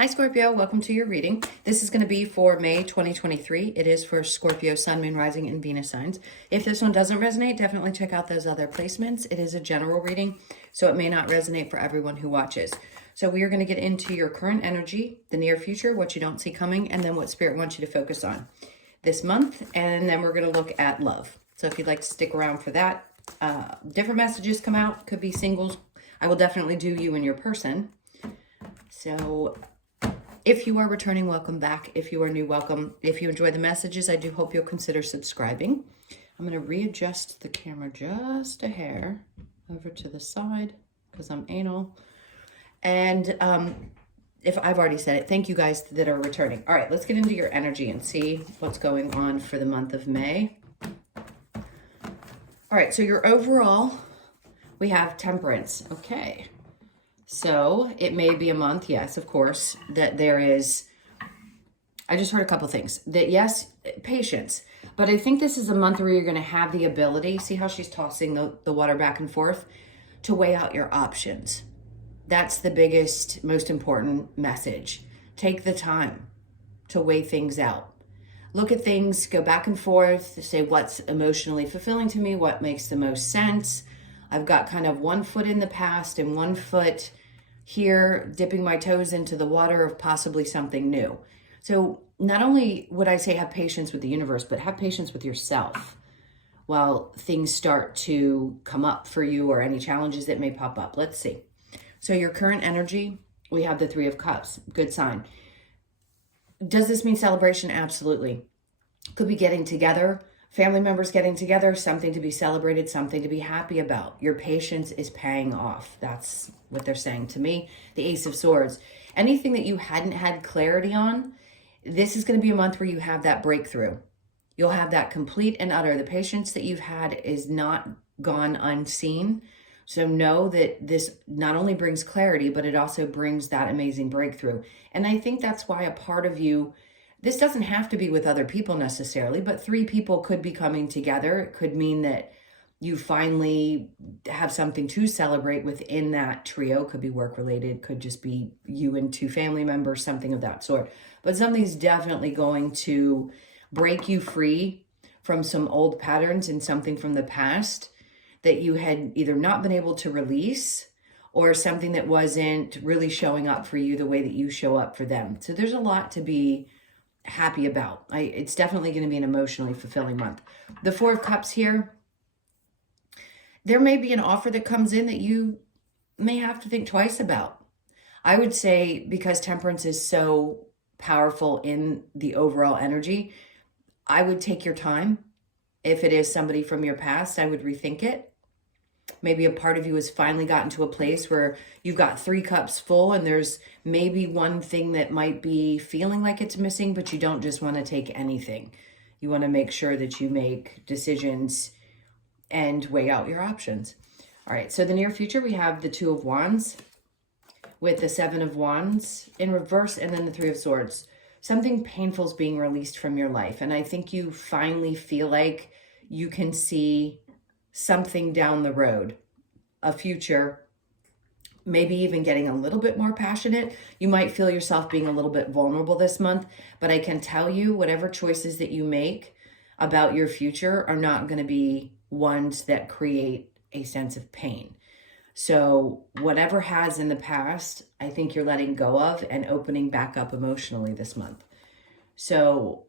Hi Scorpio, welcome to your reading. This is going to be for May 2023. It is for Scorpio, Sun, Moon, Rising, and Venus signs. If this one doesn't resonate, definitely check out those other placements. It is a general reading, so it may not resonate for everyone who watches. So we are going to get into your current energy, the near future, what you don't see coming, and then what Spirit wants you to focus on this month. And then we're going to look at love. So if you'd like to stick around for that, different messages come out. Could be singles. I will definitely do you and your person. So if you are returning, welcome back. If you are new, welcome. If you enjoy the messages, I do hope you'll consider subscribing. I'm going to readjust the camera just a hair over to the side because I'm anal. And if I've already said it, thank you guys that are returning. All right, let's get into your energy and see what's going on for the month of May. All right, so your overall, we have Temperance. Okay. So it may be a month, yes, of course, that there is, I just heard a couple things, that yes, patience, but I think this is a month where you're going to have the ability, see how she's tossing the water back and forth, to weigh out your options. That's the biggest, most important message. Take the time to weigh things out. Look at things, go back and forth, say what's emotionally fulfilling to me, what makes the most sense. I've got kind of one foot in the past and one foot here, dipping my toes into the water of possibly something new. So not only would I say have patience with the universe, but have patience with yourself while things start to come up for you or any challenges that may pop up. Let's see. So your current energy, we have the Three of Cups. Good sign. Does this mean celebration? Absolutely. Could be getting together. Family members getting together, something to be celebrated, something to be happy about. Your patience is paying off. That's what they're saying to me. The Ace of Swords. Anything that you hadn't had clarity on, this is going to be a month where you have that breakthrough. You'll have that complete and utter. The patience that you've had is not gone unseen. So know that this not only brings clarity, but it also brings that amazing breakthrough. And I think that's why a part of you, this doesn't have to be with other people necessarily, but three people could be coming together. It could mean that you finally have something to celebrate within that trio. Could be work related, could just be you and two family members, something of that sort. But something's definitely going to break you free from some old patterns and something from the past that you had either not been able to release or something that wasn't really showing up for you the way that you show up for them. So there's a lot to be happy about. It's definitely going to be an emotionally fulfilling month. The Four of Cups here, there may be an offer that comes in that you may have to think twice about. I would say because Temperance is so powerful in the overall energy, I would take your time. If it is somebody from your past, I would rethink it. Maybe a part of you has finally gotten to a place where you've got 3 cups full and there's maybe one thing that might be feeling like it's missing, but you don't just want to take anything. You want to make sure that you make decisions and weigh out your options. All right, so the near future, we have the Two of Wands with the Seven of Wands in reverse and then the Three of Swords. Something painful is being released from your life. And I think you finally feel like you can see something down the road, a future, maybe even getting a little bit more passionate. You might feel yourself being a little bit vulnerable this month, but I can tell you whatever choices that you make about your future are not going to be ones that create a sense of pain. So whatever has in the past, I think you're letting go of and opening back up emotionally this month. So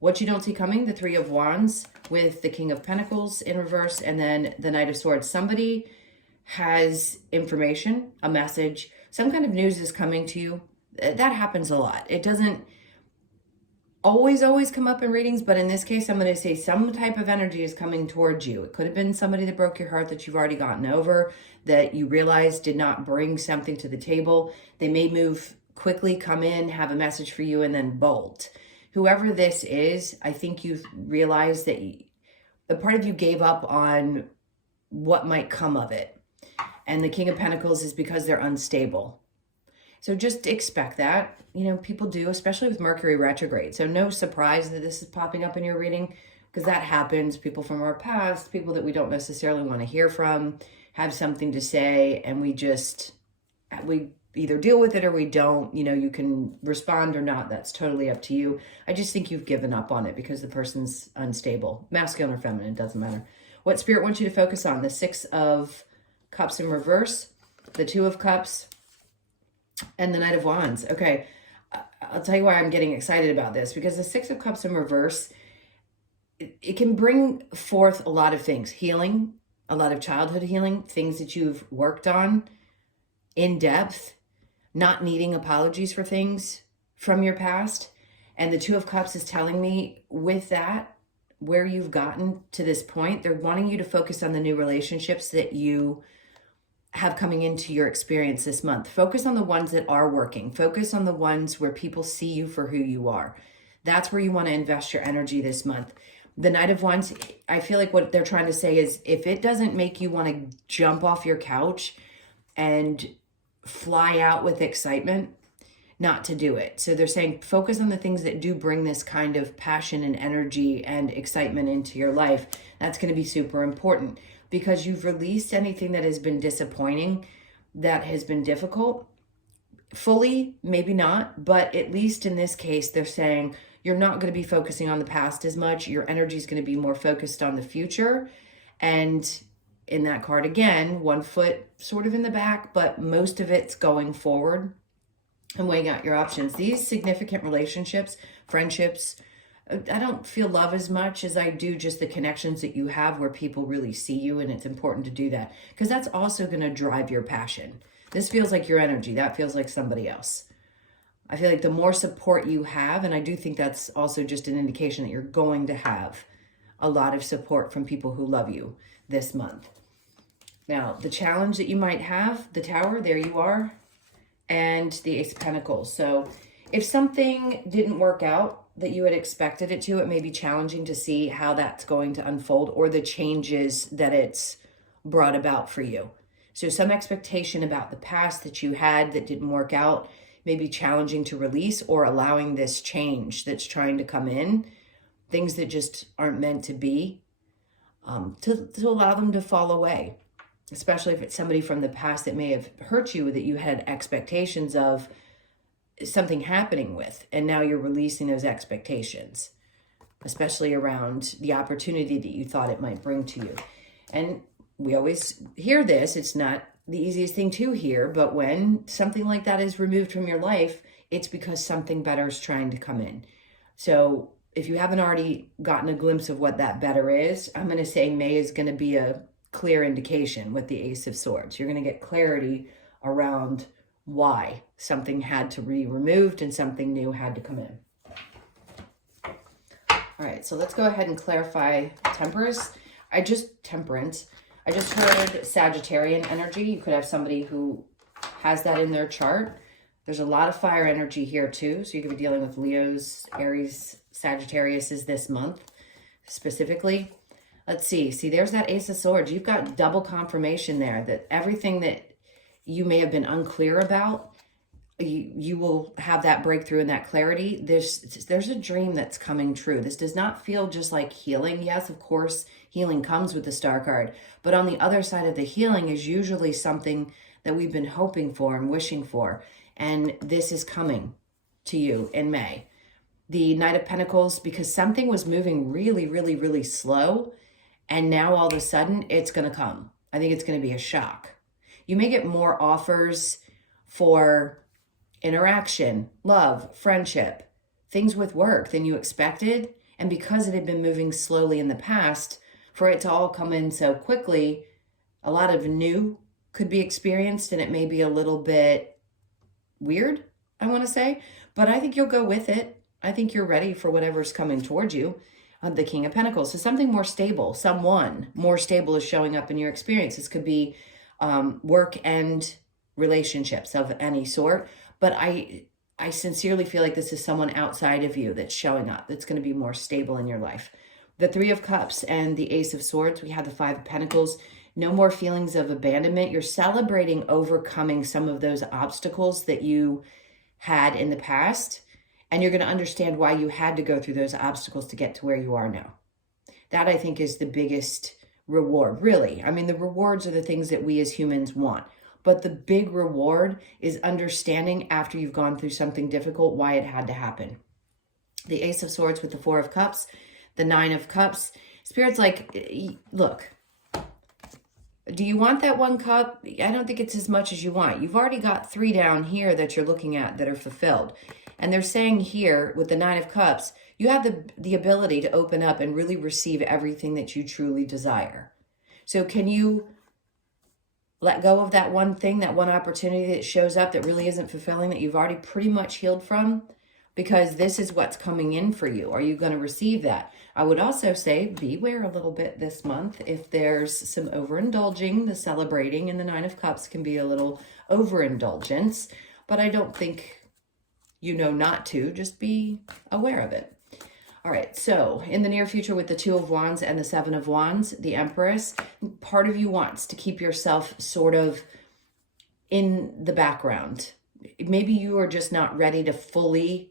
what you don't see coming, the Three of Wands with the King of Pentacles in reverse and then the Knight of Swords. Somebody has information, a message, some kind of news is coming to you. That happens a lot. It doesn't always come up in readings, but in this case, I'm going to say some type of energy is coming towards you. It could have been somebody that broke your heart that you've already gotten over, that you realized did not bring something to the table. They may move quickly, come in, have a message for you, and then bolt. Whoever this is, I think you've realized that a part of you gave up on what might come of it. And the King of Pentacles is because they're unstable. So just expect that. You know, people do, especially with Mercury retrograde. So no surprise that this is popping up in your reading because that happens. People from our past, people that we don't necessarily want to hear from, have something to say. And we either deal with it or we don't. You know, you can respond or not. That's totally up to you. I just think you've given up on it because the person's unstable. Masculine or feminine, doesn't matter. What Spirit wants you to focus on? The Six of Cups in reverse, the Two of Cups, and the Knight of Wands. Okay, I'll tell you why I'm getting excited about this, because the Six of Cups in reverse, it can bring forth a lot of things. Healing, a lot of childhood healing, things that you've worked on in depth, not needing apologies for things from your past. And the Two of Cups is telling me with that, where you've gotten to this point, they're wanting you to focus on the new relationships that you have coming into your experience this month. Focus on the ones that are working. Focus on the ones where people see you for who you are. That's where you want to invest your energy this month. The Knight of Wands, I feel like what they're trying to say is, if it doesn't make you want to jump off your couch and fly out with excitement, not to do it. So they're saying focus on the things that do bring this kind of passion and energy and excitement into your life. That's going to be super important, because you've released anything that has been disappointing, that has been difficult. Fully, maybe not, but at least in this case, they're saying you're not going to be focusing on the past as much. Your energy is going to be more focused on the future. And in that card, again, one foot sort of in the back, but most of it's going forward and weighing out your options. These significant relationships, friendships, I don't feel love as much as I do just the connections that you have where people really see you, and it's important to do that, because that's also going to drive your passion. This feels like your energy. That feels like somebody else. I feel like the more support you have, and I do think that's also just an indication that you're going to have a lot of support from people who love you this month. Now, the challenge that you might have, the Tower, there you are, and the Ace of Pentacles. So if something didn't work out that you had expected it to, it may be challenging to see how that's going to unfold or the changes that it's brought about for you. So some expectation about the past that you had that didn't work out may be challenging to release, or allowing this change that's trying to come in, things that just aren't meant to be, to allow them to fall away. Especially if it's somebody from the past that may have hurt you, that you had expectations of something happening with, and now you're releasing those expectations, especially around the opportunity that you thought it might bring to you. And we always hear this, it's not the easiest thing to hear, but when something like that is removed from your life, it's because something better is trying to come in. So if you haven't already gotten a glimpse of what that better is, I'm going to say May is going to be a clear indication with the Ace of Swords. You're going to get clarity around why something had to be removed and something new had to come in. All right, so let's go ahead and clarify Temperance. I just heard Sagittarian energy. You could have somebody who has that in their chart. There's a lot of fire energy here too. So you could be dealing with Leos, Aries, Sagittarius is this month specifically. Let's see. See, there's that Ace of Swords. You've got double confirmation there that everything that you may have been unclear about, you will have that breakthrough and that clarity. There's a dream that's coming true. This does not feel just like healing. Yes, of course, healing comes with the Star card. But on the other side of the healing is usually something that we've been hoping for and wishing for. And this is coming to you in May. The Knight of Pentacles, because something was moving really, really, really slow. And now all of a sudden, it's going to come. I think it's going to be a shock. You may get more offers for interaction, love, friendship, things with work than you expected. And because it had been moving slowly in the past, for it to all come in so quickly, a lot of new could be experienced, and it may be a little bit weird, I want to say. But I think you'll go with it. I think you're ready for whatever's coming towards you. The King of Pentacles. So something more stable, someone more stable is showing up in your experience. This could be work and relationships of any sort. But I sincerely feel like this is someone outside of you that's showing up, that's going to be more stable in your life. The Three of Cups and the Ace of Swords. We have the Five of Pentacles. No more feelings of abandonment. You're celebrating overcoming some of those obstacles that you had in the past. And you're going to understand why you had to go through those obstacles to get to where you are now. That, I think, is the biggest reward, really. I mean, the rewards are the things that we as humans want. But the big reward is understanding after you've gone through something difficult why it had to happen. The Ace of Swords with the Four of Cups, the Nine of Cups. Spirit's like, look, do you want that one cup? I don't think it's as much as you want. You've already got 3 down here that you're looking at that are fulfilled. And they're saying here with the Nine of Cups, you have the ability to open up and really receive everything that you truly desire. So can you let go of that one thing, that one opportunity that shows up that really isn't fulfilling, that you've already pretty much healed from? Because this is what's coming in for you. Are you going to receive that? I would also say beware a little bit this month if there's some overindulging. The celebrating and the Nine of Cups can be a little overindulgence, but I don't think you know not to. Just be aware of it. All right, so in the near future with the Two of Wands and the Seven of Wands, the Empress, part of you wants to keep yourself sort of in the background. Maybe you are just not ready to fully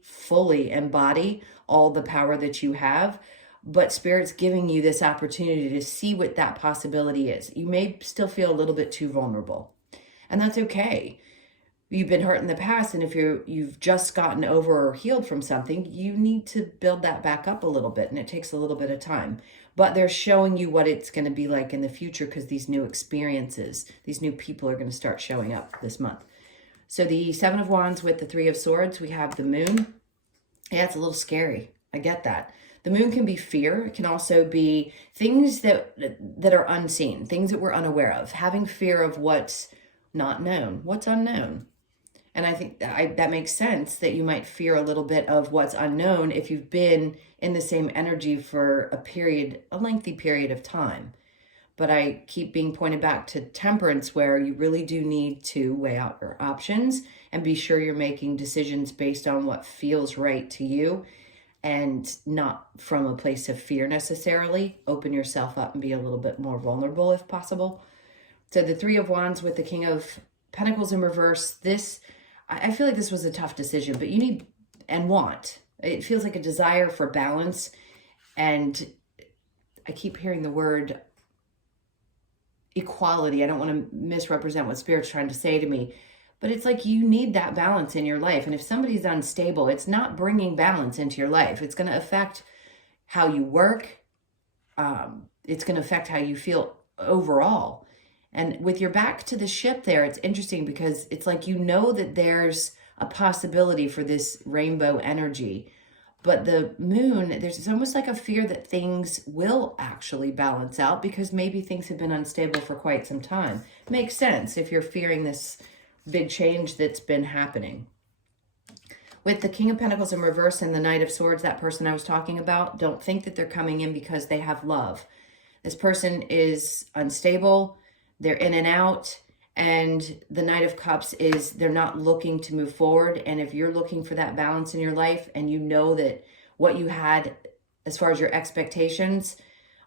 embody all the power that you have, but Spirit's giving you this opportunity to see what that possibility is. You may still feel a little bit too vulnerable, and that's okay. You've been hurt in the past, and if you've just gotten over or healed from something, you need to build that back up a little bit, and it takes a little bit of time. But they're showing you what it's going to be like in the future because these new experiences, these new people are going to start showing up this month. So the Seven of Wands with the Three of Swords, we have the Moon. Yeah, it's a little scary. I get that. The Moon can be fear. It can also be things that are unseen, things that we're unaware of, having fear of what's not known, what's unknown. And I think that makes sense that you might fear a little bit of what's unknown if you've been in the same energy for a lengthy period of time. But I keep being pointed back to Temperance, where you really do need to weigh out your options and be sure you're making decisions based on what feels right to you and not from a place of fear necessarily. Open yourself up and be a little bit more vulnerable if possible. So the Three of Wands with the King of Pentacles in reverse, I feel like this was a tough decision, but you need and want. It feels like a desire for balance. And I keep hearing the word equality. I don't want to misrepresent what Spirit's trying to say to me, but it's like you need that balance in your life. And if somebody's unstable, it's not bringing balance into your life. It's going to affect how you work. It's going to affect how you feel overall. And with your back to the ship there, it's interesting because it's like you know that there's a possibility for this rainbow energy. But the Moon, there's almost like a fear that things will actually balance out because maybe things have been unstable for quite some time. Makes sense if you're fearing this big change that's been happening. With the King of Pentacles in reverse and the Knight of Swords, that person I was talking about, don't think that they're coming in because they have love. This person is unstable. They're in and out. And the Knight of Cups is they're not looking to move forward. And if you're looking for that balance in your life and you know that what you had as far as your expectations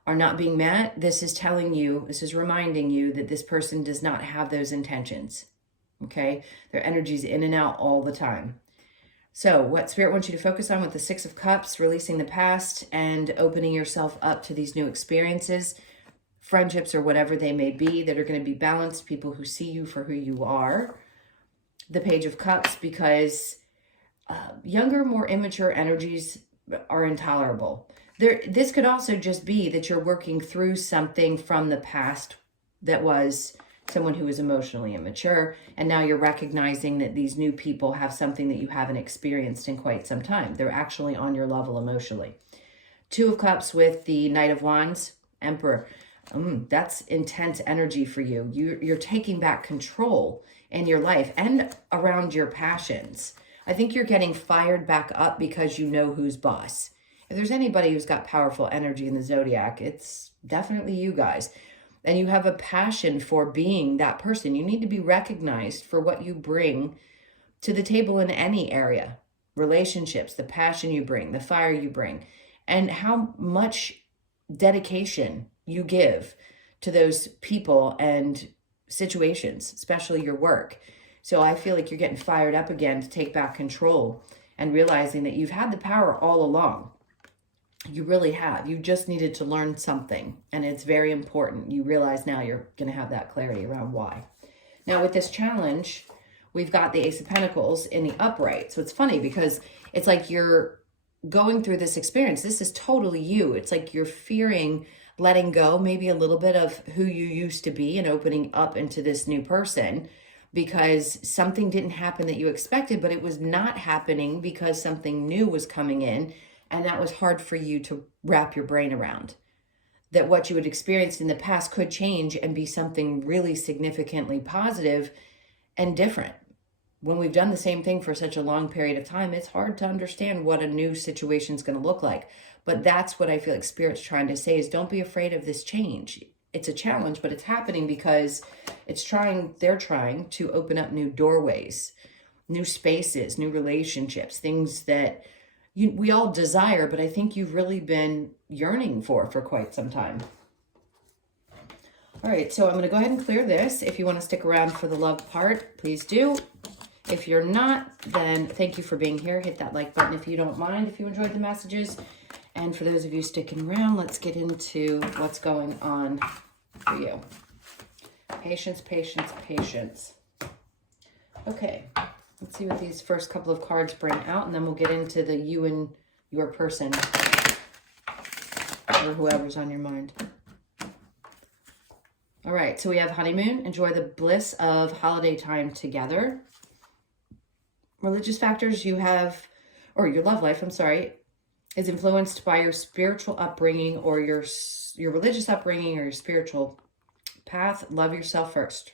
are not being met, this is telling you, this is reminding you that this person does not have those intentions. Okay? Their energy's in and out all the time. So what Spirit wants you to focus on with the Six of Cups, releasing the past and opening yourself up to these new experiences, friendships or whatever they may be that are going to be balanced, people who see you for who you are. The Page of Cups, because younger, more immature energies are intolerable. This could also just be that you're working through something from the past that was someone who was emotionally immature, and now you're recognizing that these new people have something that you haven't experienced in quite some time. They're actually on your level emotionally. Two of Cups with the Knight of Wands, Emperor. That's intense energy for you. You're taking back control in your life and around your passions. I think you're getting fired back up because you know who's boss. If there's anybody who's got powerful energy in the zodiac, it's definitely you guys. And you have a passion for being that person. You need to be recognized for what you bring to the table in any area. Relationships, the passion you bring, the fire you bring, and how much dedication you give to those people and situations, especially your work. So I feel like you're getting fired up again to take back control and realizing that you've had the power all along. You really have. You just needed to learn something, and it's very important. You realize now you're going to have that clarity around why. Now with this challenge, we've got the Ace of Pentacles in the upright. So it's funny because it's like you're going through this experience. This is totally you. It's like you're fearing letting go maybe a little bit of who you used to be and opening up into this new person because something didn't happen that you expected, but it was not happening because something new was coming in, and that was hard for you to wrap your brain around. That what you had experienced in the past could change and be something really significantly positive and different. When we've done the same thing for such a long period of time, it's hard to understand what a new situation is going to look like. But that's what I feel like Spirit's trying to say is don't be afraid of this change. It's a challenge, but it's happening because they're trying to open up new doorways, new spaces, new relationships, things that we all desire, but I think you've really been yearning for quite some time. All right, so I'm going to go ahead and clear this. If you want to stick around for the love part, please do. If you're not, then thank you for being here. Hit that like button if you don't mind, if you enjoyed the messages. And for those of you sticking around, let's get into what's going on for you. Patience, patience, patience. Okay, let's see what these first couple of cards bring out, and then we'll get into the you and your person, or whoever's on your mind. All right, so we have honeymoon. Enjoy the bliss of holiday time together. Religious factors you have, or your love life, I'm sorry, is influenced by your spiritual upbringing or your religious upbringing or your spiritual path. Love yourself first.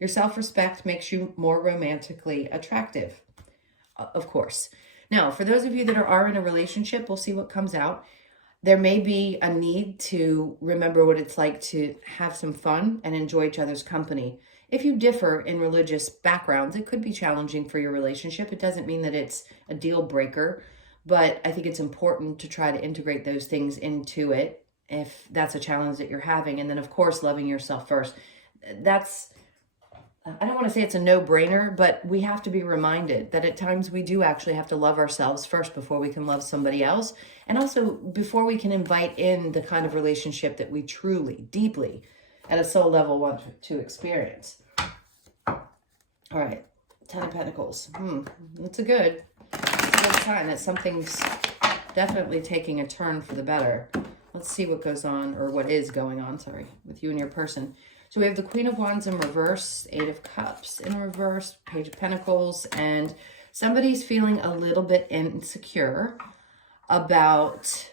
Your self-respect makes you more romantically attractive, of course. Now, for those of you that are in a relationship, we'll see what comes out. There may be a need to remember what it's like to have some fun and enjoy each other's company. If you differ in religious backgrounds, it could be challenging for your relationship. It doesn't mean that it's a deal breaker, but I think it's important to try to integrate those things into it if that's a challenge that you're having. And then, of course, loving yourself first. I don't want to say it's a no-brainer, but we have to be reminded that at times we do actually have to love ourselves first before we can love somebody else. And also before we can invite in the kind of relationship that we truly, deeply, at a soul level want to experience. All right, Ten of Pentacles. That's a good sign that something's definitely taking a turn for the better. Let's see what goes on, or what is going on, sorry, with you and your person. So we have the Queen of Wands in reverse, Eight of Cups in reverse, Page of Pentacles, and somebody's feeling a little bit insecure about,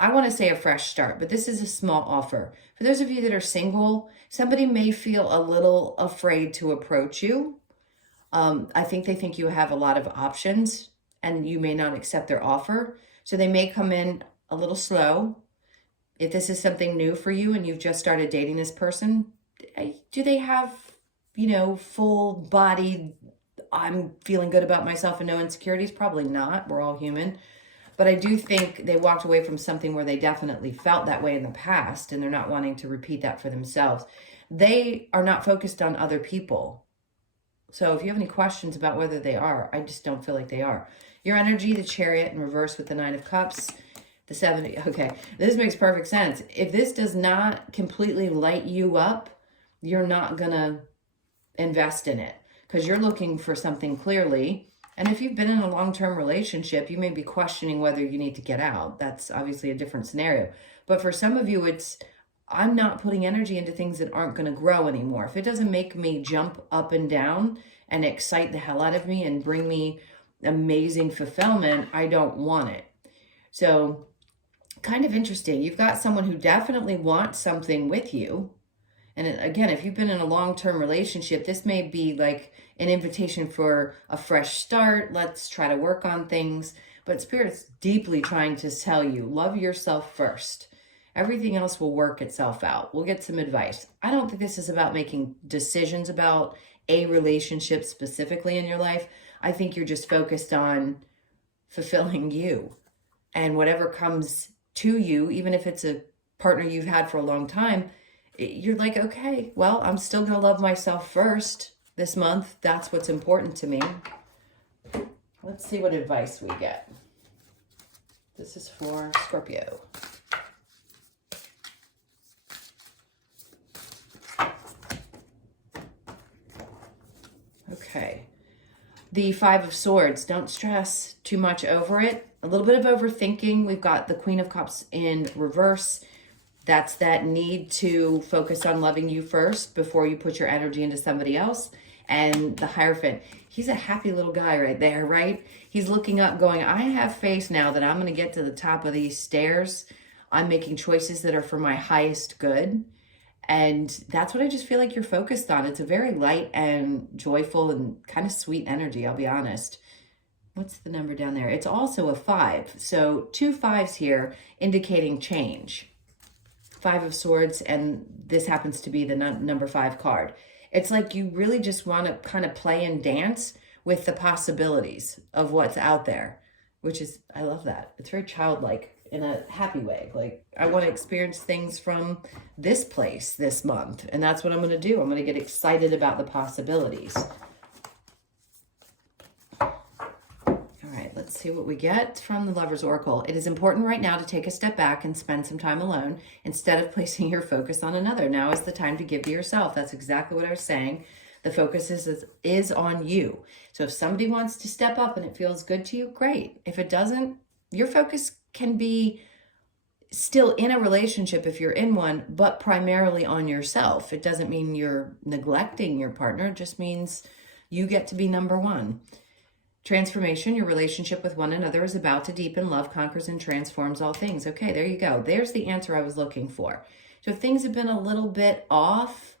I want to say a fresh start, but this is a small offer. For those of you that are single, somebody may feel a little afraid to approach you. I think they think you have a lot of options and you may not accept their offer. So they may come in a little slow. If this is something new for you and you've just started dating this person, do they have, full body, I'm feeling good about myself and no insecurities? Probably not. We're all human. But I do think they walked away from something where they definitely felt that way in the past and they're not wanting to repeat that for themselves. They are not focused on other people. So if you have any questions about whether they are, I just don't feel like they are. Your energy, the Chariot in reverse with the Nine of Cups. The 70, okay, this makes perfect sense. If this does not completely light you up, you're not going to invest in it because you're looking for something clearly. And if you've been in a long-term relationship, you may be questioning whether you need to get out. That's obviously a different scenario. But for some of you, I'm not putting energy into things that aren't going to grow anymore. If it doesn't make me jump up and down and excite the hell out of me and bring me amazing fulfillment, I don't want it. So kind of interesting. You've got someone who definitely wants something with you. And again, if you've been in a long-term relationship, this may be like an invitation for a fresh start. Let's try to work on things. But Spirit's deeply trying to tell you, love yourself first. Everything else will work itself out. We'll get some advice. I don't think this is about making decisions about a relationship specifically in your life. I think you're just focused on fulfilling you. And whatever comes to you, even if it's a partner you've had for a long time, you're like, okay, well, I'm still going to love myself first this month. That's what's important to me. Let's see what advice we get. This is for Scorpio. Okay. The Five of Swords. Don't stress too much over it. A little bit of overthinking. We've got the Queen of Cups in reverse. That's that need to focus on loving you first before you put your energy into somebody else. And the Hierophant. He's a happy little guy right there, right? He's looking up going, I have faith now that I'm going to get to the top of these stairs. I'm making choices that are for my highest good. And that's what I just feel like you're focused on. It's a very light and joyful and kind of sweet energy, I'll be honest. What's the number down there? It's also a 5. So 2 5s here indicating change. 5 of Swords, and this happens to be the number 5 card. It's like you really just want to kind of play and dance with the possibilities of what's out there, which is, I love that. It's very childlike in a happy way. Like, I want to experience things from this place this month, and that's what I'm going to do. I'm going to get excited about the possibilities. Let's see what we get from the Lover's Oracle. It is important right now to take a step back and spend some time alone instead of placing your focus on another. Now is the time to give to yourself. That's exactly what I was saying. The focus is on you. So if somebody wants to step up and it feels good to you, great. If it doesn't, your focus can be still in a relationship if you're in one, but primarily on yourself. It doesn't mean you're neglecting your partner. It just means you get to be number one. Transformation, your relationship with one another is about to deepen. Love conquers and transforms all things. Okay, there you go. There's the answer I was looking for. So if things have been a little bit off,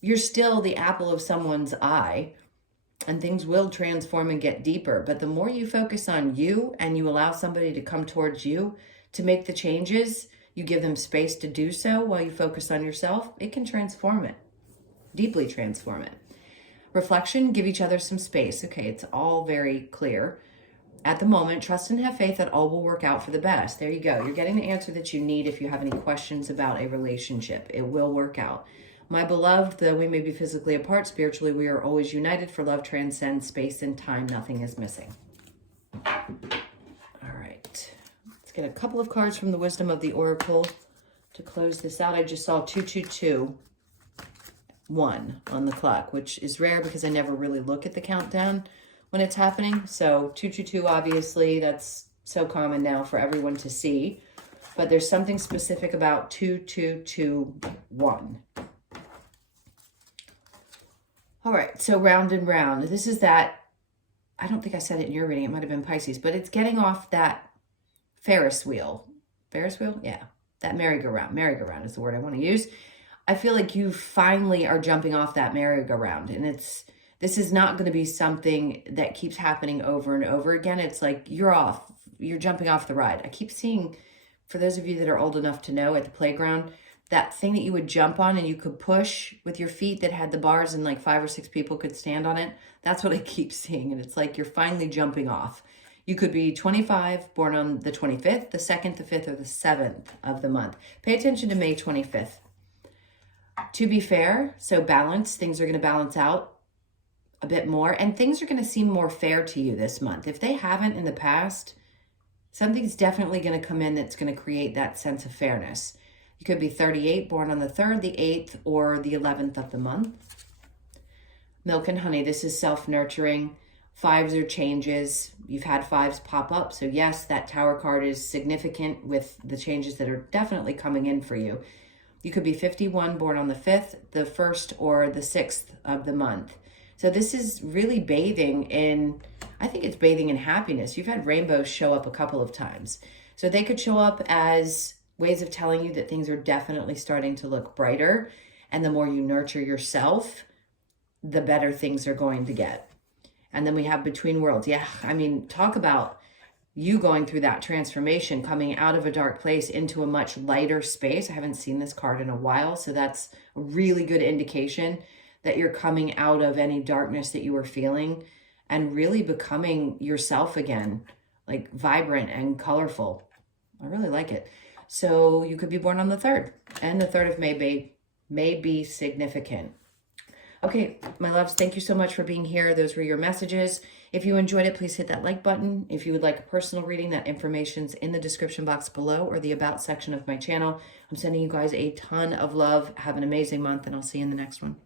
you're still the apple of someone's eye, and things will transform and get deeper. But the more you focus on you and you allow somebody to come towards you to make the changes, you give them space to do so while you focus on yourself, it can transform it, deeply transform it. Reflection, give each other some space. Okay, it's all very clear. At the moment, trust and have faith that all will work out for the best. There you go. You're getting the answer that you need if you have any questions about a relationship. It will work out. My beloved, though we may be physically apart, spiritually we are always united, for love transcends space and time. Nothing is missing. All right. Let's get a couple of cards from the Wisdom of the Oracle to close this out. I just saw 222. 1 on the clock, which is rare because I never really look at the countdown when it's happening. So 222, obviously, that's so common now for everyone to see. But there's something specific about 2221. All right, so round and round. This is that, I don't think I said it in your reading, it might have been Pisces, but it's getting off that Ferris wheel. Ferris wheel? Yeah, that merry-go-round. Merry-go-round is the word I want to use. I feel like you finally are jumping off that merry-go-round, and this is not going to be something that keeps happening over and over again. It's like you're jumping off the ride. I keep seeing, for those of you that are old enough to know, at the playground, that thing that you would jump on and you could push with your feet that had the bars and like 5 or 6 people could stand on it. That's what I keep seeing, and it's like you're finally jumping off. You could be 25, born on the 25th, the 2nd, the 5th, or the 7th of the month. Pay attention to May 25th. To be fair, so balance, things are going to balance out a bit more, and things are going to seem more fair to you this month. If they haven't in the past, something's definitely going to come in that's going to create that sense of fairness. You could be 38, born on the 3rd, the 8th, or the 11th of the month. Milk and honey, this is self-nurturing. 5s are changes. You've had 5s pop up, so yes, that Tower card is significant with the changes that are definitely coming in for you. You could be 51, born on the 5th, the 1st, or the 6th of the month. So this is really bathing in, I think it's bathing in happiness. You've had rainbows show up a couple of times. So they could show up as ways of telling you that things are definitely starting to look brighter. And the more you nurture yourself, the better things are going to get. And then we have Between Worlds. Yeah, I mean, talk about you going through that transformation, coming out of a dark place into a much lighter space. I haven't seen this card in a while, so that's a really good indication that you're coming out of any darkness that you were feeling and really becoming yourself again, like vibrant and colorful. I really like it. So you could be born on the 3rd, and the 3rd of May may be significant. Okay, my loves, thank you so much for being here. Those were your messages. If you enjoyed it, please hit that like button. If you would like a personal reading, that information's in the description box below or the About section of my channel. I'm sending you guys a ton of love. Have an amazing month, and I'll see you in the next one.